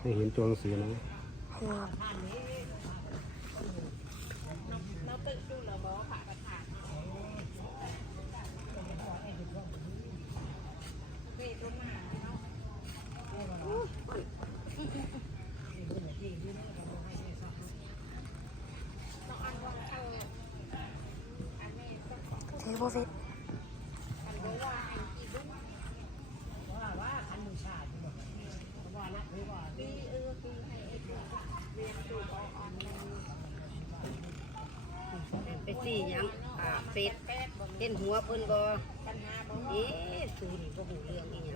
ให้เห็นตัวหนังสือนะเทโบเวต ซี่หยังอ่าเป็ดเห็นหัวเพิ่นบ่เอ๊ะสูนี่บ่หูเรื่องอีหยัง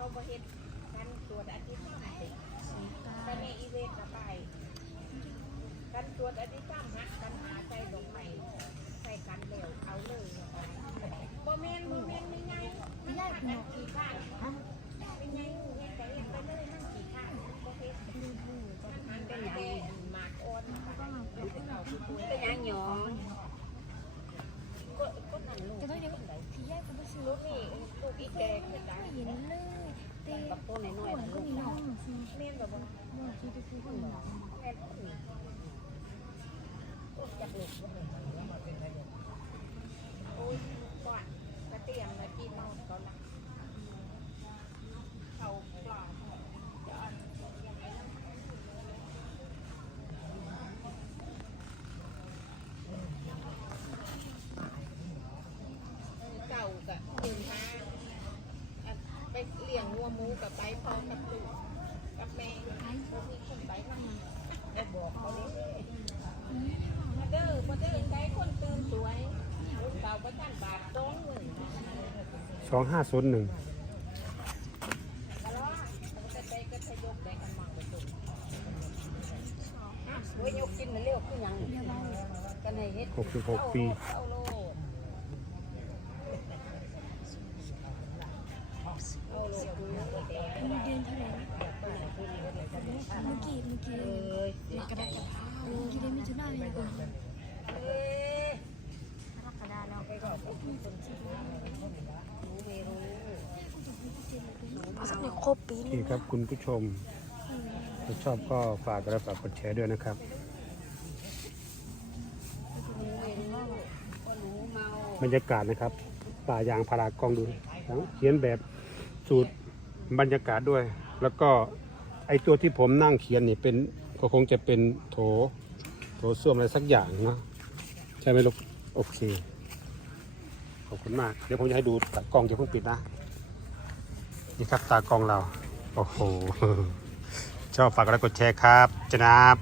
เขาบเฮ็ดกันตรวจอาทิตย์ละสิกันในอีเวนต์ละไปกันตรวจอาทิตย์ละหักกันหาใจลงไปใส่กันเร็วเอาเลยบ่แม่นบ่แม่นไม่ไงไม่ไงมันกี่ข้างไม่ไงเฮ็ดไปเฮ็ดไปเลยมันกี่ข้างบ่เฮ็ดมันหันเป็นแก่หมากอ่อนเป็นหยังหยอง ก็ก็นั่นลูก จะต้องเดี๋ยวพี่แยกกันไปซื้อ ลูกนี่ลูกอีแกคือจัง ไม่เห็นเลย ตับตัวน้อยๆนะนก็ลูกมีน้องสิแม่นแบบว่าที่ที่คือคนหนึ่งแม่นผู้นี่อยากลูกโอ้ยก่อนกระเตียมมากินเมาเขาละเขาปลาจะอันยังไงนะเก่ากับคืนมาอันไปเลี้ยงงัว หมูกับไปพร้อมกับลูกกับแม่บ่มีคนไปนั่งก็บอกเขาดิมาเด้อมาเด้อใครคนตื่นสวยรุ่นเก่าก็ท่านบาทสองหมื่นสองห้าศูนย์หนึ่งตลอดมันก็ เมื่อกี้เมื่อกี้เอ้ยเดือนกรกฎาเมื่อกี้ได้มิถุนายนเลยก่ออ้ยกรกฎาแล้วหนูไม่รู้ราะสักหนึ่งครบปีโอนึเคงครับคุณผู้ชม ถ้าชอบก็ฝากกระฝากกดแชร์ด้วยนะครับ บรรยากาศนะครับ ป่ายางพารากองดูเขียนแบบสูตรบรรยากาศด้วย แล้วก็ ไอตัวที่ผมนั่งเขียนนี่เป็นก็คงจะเป็นโถ โถส้วมอะไรสักอย่างเนาะใช่ไหมลูกโอเค ขอบคุณมาก เดี๋ยวผมจะให้ดูตากล้องจะเพิ่งปิดนะ นี่ครับตากล้องเรา โอ้โห ชอบฝากกดไลค์กดแชร์ครับจนับ